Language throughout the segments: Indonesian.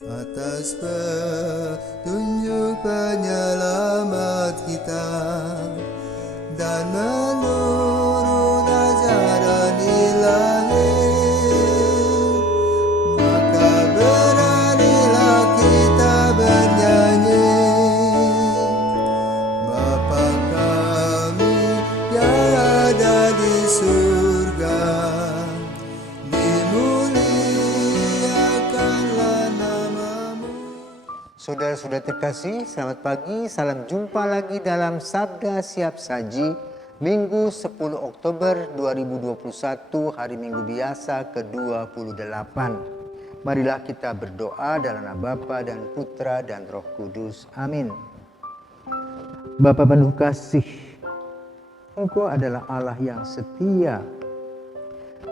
Atas petunjuk penyelamat kita dan menurut ajaran ilahi, maka beranilah kita bernyanyi. Bapa kami yang ada di surga, dimuliakanlah namamu. Saudara-saudara terkasih, selamat pagi. Salam jumpa lagi dalam Sabda Siap Saji, Minggu 10 Oktober 2021, hari Minggu biasa ke-28. Marilah kita berdoa dalam nama Bapa dan Putra dan Roh Kudus. Amin. Bapa penuh kasih, Engkau adalah Allah yang setia.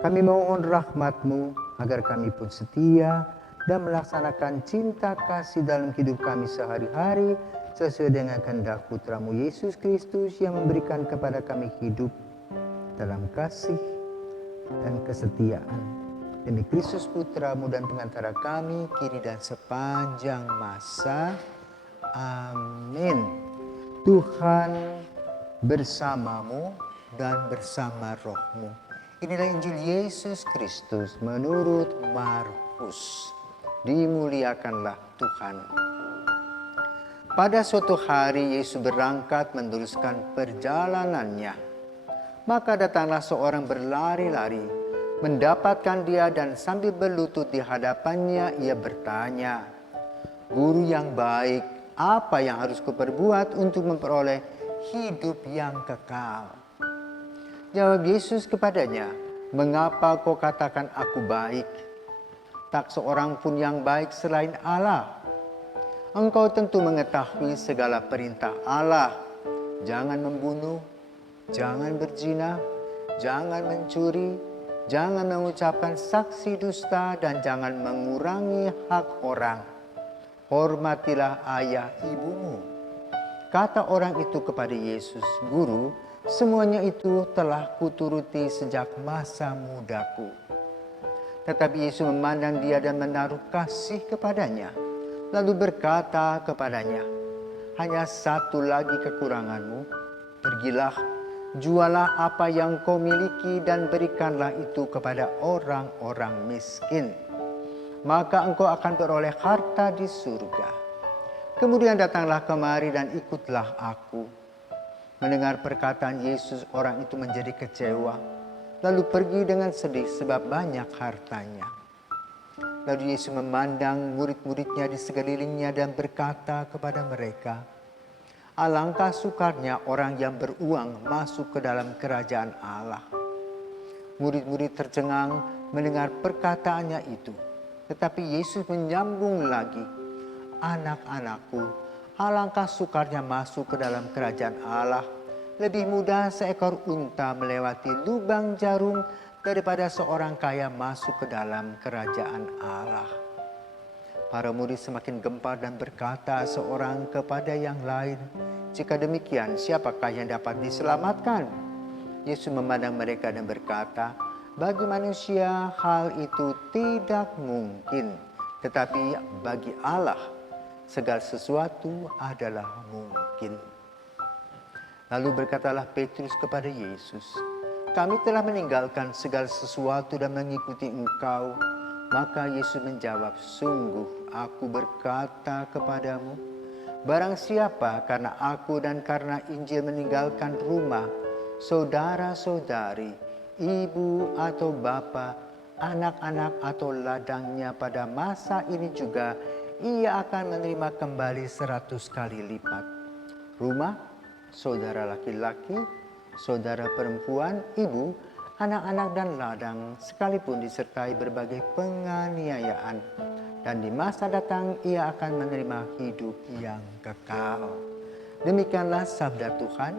Kami mohon rahmat-Mu agar kami pun setia dan melaksanakan cinta kasih dalam hidup kami sehari-hari sesuai dengan kehendak Putra-Mu Yesus Kristus yang memberikan kepada kami hidup dalam kasih dan kesetiaan. Demi Kristus Putra-Mu dan pengantara kami kini dan sepanjang masa. Amin. Tuhan bersamamu dan bersama rohmu. Inilah Injil Yesus Kristus menurut Markus. Dimuliakanlah Tuhan. Pada suatu hari Yesus berangkat meneruskan perjalanannya. Maka datanglah seorang berlari-lari, mendapatkan dia dan sambil berlutut di hadapannya ia bertanya, "Guru yang baik, apa yang harus kuperbuat untuk memperoleh hidup yang kekal?" Jawab Yesus kepadanya, "Mengapa kau katakan aku baik? Tak seorang pun yang baik selain Allah. Engkau tentu mengetahui segala perintah Allah. Jangan membunuh, jangan berzina, jangan mencuri, jangan mengucapkan saksi dusta, dan jangan mengurangi hak orang. Hormatilah ayah ibumu." Kata orang itu kepada Yesus, "Guru, semuanya itu telah kuturuti sejak masa mudaku." Tetapi Yesus memandang dia dan menaruh kasih kepadanya, lalu berkata kepadanya, "Hanya satu lagi kekuranganmu. Pergilah, jualah apa yang kau miliki dan berikanlah itu kepada orang-orang miskin. Maka engkau akan beroleh harta di surga. Kemudian datanglah kemari dan ikutlah aku." Mendengar perkataan Yesus, orang itu menjadi kecewa, lalu pergi dengan sedih sebab banyak hartanya. Lalu Yesus memandang murid-muridnya di sekelilingnya dan berkata kepada mereka, "Alangkah sukarnya orang yang beruang masuk ke dalam kerajaan Allah." Murid-murid tercengang mendengar perkataannya itu. Tetapi Yesus menyambung lagi, "Anak-anakku, alangkah sukarnya masuk ke dalam kerajaan Allah. Lebih mudah seekor unta melewati lubang jarum daripada seorang kaya masuk ke dalam kerajaan Allah." Para murid semakin gempar dan berkata seorang kepada yang lain, "Jika demikian, siapakah yang dapat diselamatkan?" Yesus memandang mereka dan berkata, "Bagi manusia hal itu tidak mungkin, tetapi bagi Allah segala sesuatu adalah mungkin." Lalu berkatalah Petrus kepada Yesus, "Kami telah meninggalkan segala sesuatu dan mengikuti Engkau." Maka Yesus menjawab, "Sungguh aku berkata kepadamu, barang siapa karena aku dan karena Injil meninggalkan rumah, saudara-saudari, ibu atau bapa, anak-anak atau ladangnya pada masa ini juga, ia akan menerima kembali 100 kali lipat. Rumah, saudara laki-laki, saudara perempuan, ibu, anak-anak dan ladang, sekalipun disertai berbagai penganiayaan. Dan di masa datang ia akan menerima hidup yang kekal." Demikianlah sabda Tuhan,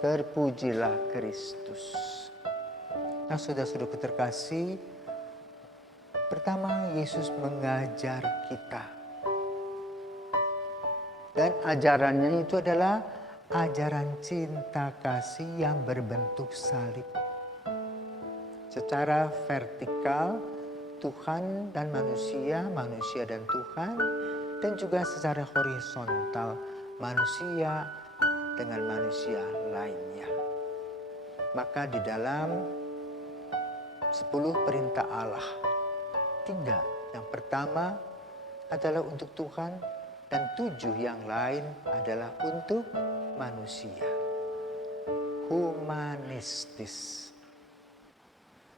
terpujilah Kristus. Nah, saudara-saudaraku terkasih, pertama Yesus mengajar kita. Dan ajarannya itu adalah ajaran cinta kasih yang berbentuk salib. Secara vertikal, Tuhan dan manusia, manusia dan Tuhan, dan juga secara horizontal manusia dengan manusia lainnya. Maka di dalam 10 perintah Allah, 3 yang pertama adalah untuk Tuhan dan 7 yang lain adalah untuk manusia. Humanistis.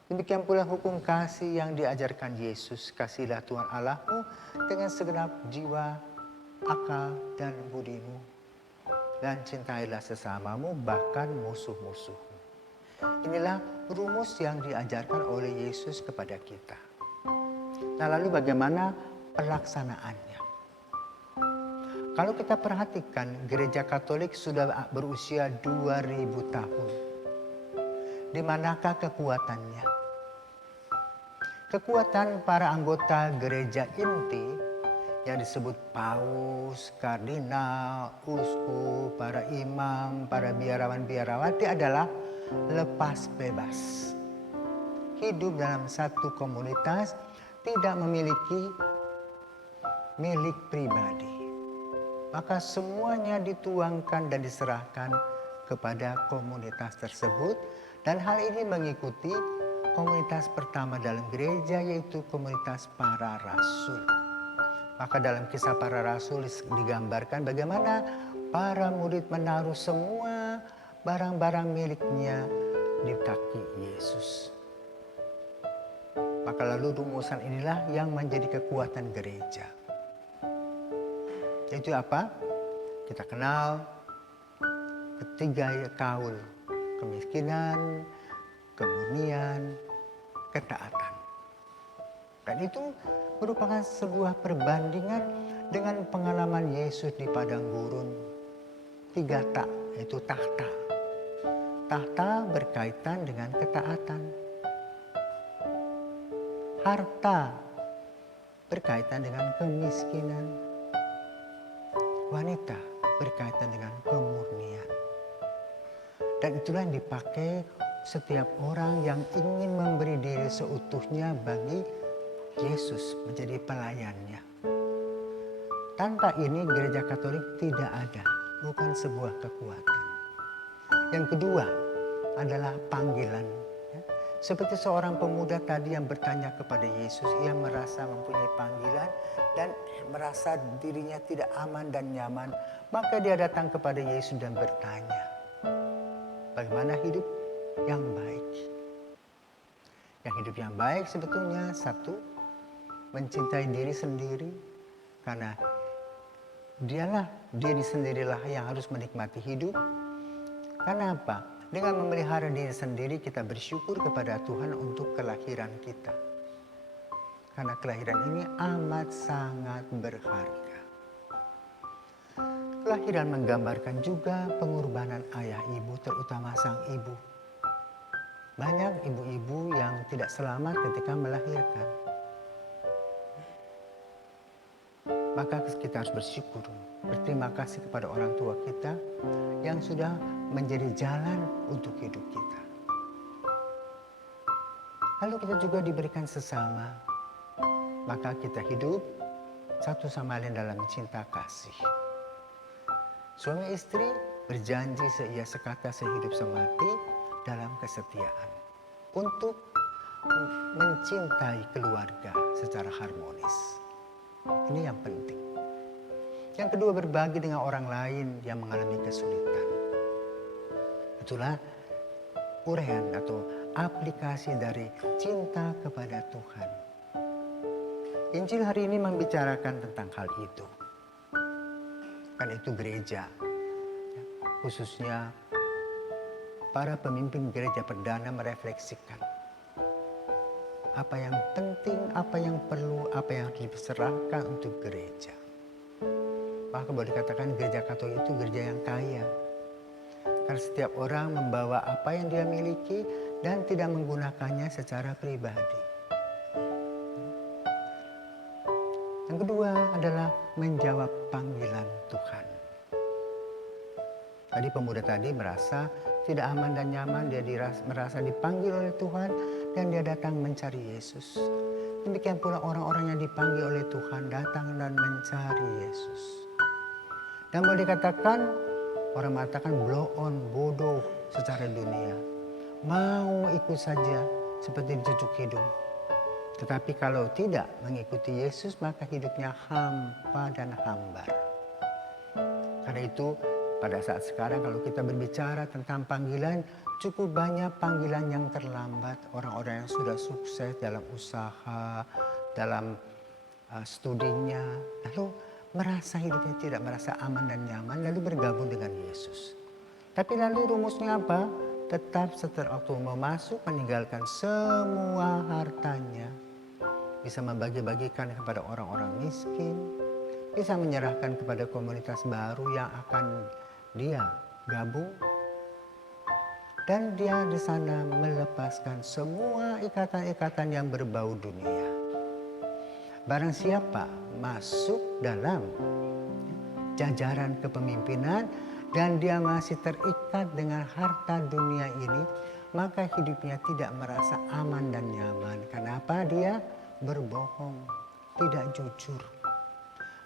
Demikian pula hukum kasih yang diajarkan Yesus. Kasihilah Tuhan Allahmu dengan segenap jiwa, akal, dan budimu. Dan cintailah sesamamu bahkan musuh-musuhmu. Inilah rumus yang diajarkan oleh Yesus kepada kita. Nah, lalu bagaimana pelaksanaannya? Kalau kita perhatikan, gereja Katolik sudah berusia 2000 tahun. Di manakah kekuatannya? Kekuatan para anggota gereja inti yang disebut paus, kardinal, uskup, para imam, para biarawan-biarawati adalah lepas bebas. Hidup dalam satu komunitas, tidak memiliki milik pribadi. Maka semuanya dituangkan dan diserahkan kepada komunitas tersebut. Dan hal ini mengikuti komunitas pertama dalam gereja, yaitu komunitas para rasul. Maka dalam kisah para rasul digambarkan bagaimana para murid menaruh semua barang-barang miliknya di kaki Yesus. Maka lalu rumusan inilah yang menjadi kekuatan gereja. Yaitu apa? Kita kenal ketiga kaul: kemiskinan, kemurnian, ketaatan. Dan itu merupakan sebuah perbandingan dengan pengalaman Yesus di padang gurun. 3 tak, yaitu tahta. Tahta berkaitan dengan ketaatan. Harta berkaitan dengan kemiskinan. Wanita berkaitan dengan kemurnian. Dan itulah yang dipakai setiap orang yang ingin memberi diri seutuhnya bagi Yesus menjadi pelayannya. Tanpa ini gereja Katolik tidak ada, bukan sebuah kekuatan. Yang kedua adalah panggilan. Seperti seorang pemuda tadi yang bertanya kepada Yesus, ia merasa mempunyai panggilan dan merasa dirinya tidak aman dan nyaman. Maka dia datang kepada Yesus dan bertanya, bagaimana hidup yang baik? Yang hidup yang baik sebetulnya satu, mencintai diri sendiri, karena diri sendirilah yang harus menikmati hidup. Karena apa? Dengan memelihara diri sendiri kita bersyukur kepada Tuhan untuk kelahiran kita. Karena kelahiran ini amat sangat berharga. Kelahiran menggambarkan juga pengorbanan ayah ibu, terutama sang ibu. Banyak ibu-ibu yang tidak selamat ketika melahirkan. Maka kita harus bersyukur, berterima kasih kepada orang tua kita yang sudah menjadi jalan untuk hidup kita. Lalu kita juga diberikan sesama, maka kita hidup satu sama lain dalam cinta kasih. Suami istri berjanji seia sekata sehidup semati dalam kesetiaan untuk mencintai keluarga secara harmonis. Ini yang penting. Yang kedua, berbagi dengan orang lain yang mengalami kesulitan. Itulah uraian atau aplikasi dari cinta kepada Tuhan. Injil hari ini membicarakan tentang hal itu. Kan itu gereja, khususnya para pemimpin gereja perdana merefleksikan apa yang penting, apa yang perlu, apa yang harus diserahkan untuk gereja. Maka boleh dikatakan gereja Katolik itu gereja yang kaya. Karena setiap orang membawa apa yang dia miliki dan tidak menggunakannya secara pribadi. Yang kedua adalah menjawab panggilan Tuhan. Tadi pemuda tadi merasa tidak aman dan nyaman, dia merasa dipanggil oleh Tuhan dan dia datang mencari Yesus. demikian pula orang-orang yang dipanggil oleh Tuhan datang dan mencari Yesus. Dan boleh dikatakan, orang mengatakan blow on, bodoh secara dunia. Mau ikut saja seperti dicucuk hidung. Tetapi kalau tidak mengikuti Yesus, maka hidupnya hampa dan hambar. Karena itu, pada saat sekarang kalau kita berbicara tentang panggilan, cukup banyak panggilan yang terlambat. Orang-orang yang sudah sukses dalam usaha, dalam studinya, lalu merasa hidupnya tidak merasa aman dan nyaman, lalu bergabung dengan Yesus. Tapi lalu rumusnya apa? Tetap setelah waktu mau masuk, meninggalkan semua hartanya. Bisa membagi-bagikan kepada orang-orang miskin, bisa menyerahkan kepada komunitas baru yang akan dia gabung. Dan dia di sana melepaskan semua ikatan-ikatan yang berbau dunia. Barang siapa masuk dalam jajaran kepemimpinan dan dia masih terikat dengan harta dunia ini, maka hidupnya tidak merasa aman dan nyaman. Kenapa? Dia berbohong, tidak jujur.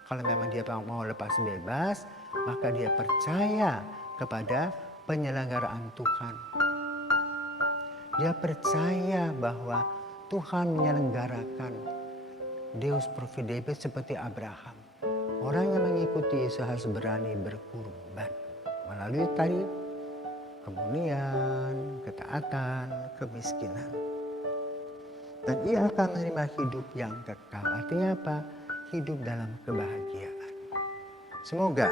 Kalau memang dia mau lepas bebas, maka dia percaya kepada penyelenggaraan Tuhan. Dia percaya bahwa Tuhan menyelenggarakan Deus Providebit seperti Abraham. Orang yang mengikuti Yesus harus berani berkurban melalui tadi kemunian, ketaatan, kemiskinan. Dan ia akan menerima hidup yang kekal. Artinya apa? Hidup dalam kebahagiaan. Semoga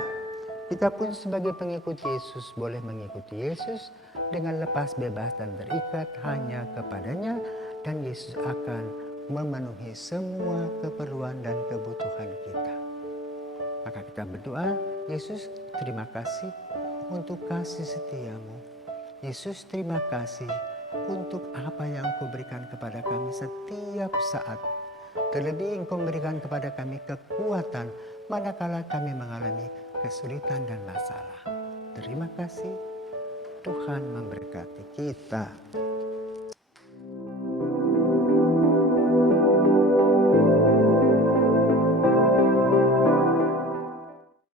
kita pun sebagai pengikut Yesus boleh mengikuti Yesus dengan lepas bebas dan terikat hanya kepadanya, dan Yesus akan memenuhi semua keperluan dan kebutuhan kita. Maka kita berdoa, Yesus terima kasih untuk kasih setiamu. Yesus terima kasih untuk apa yang Engkau berikan kepada kami setiap saat. Terlebih Engkau memberikan kepada kami kekuatan manakala kami mengalami kesulitan dan masalah. Terima kasih. Tuhan memberkati kita.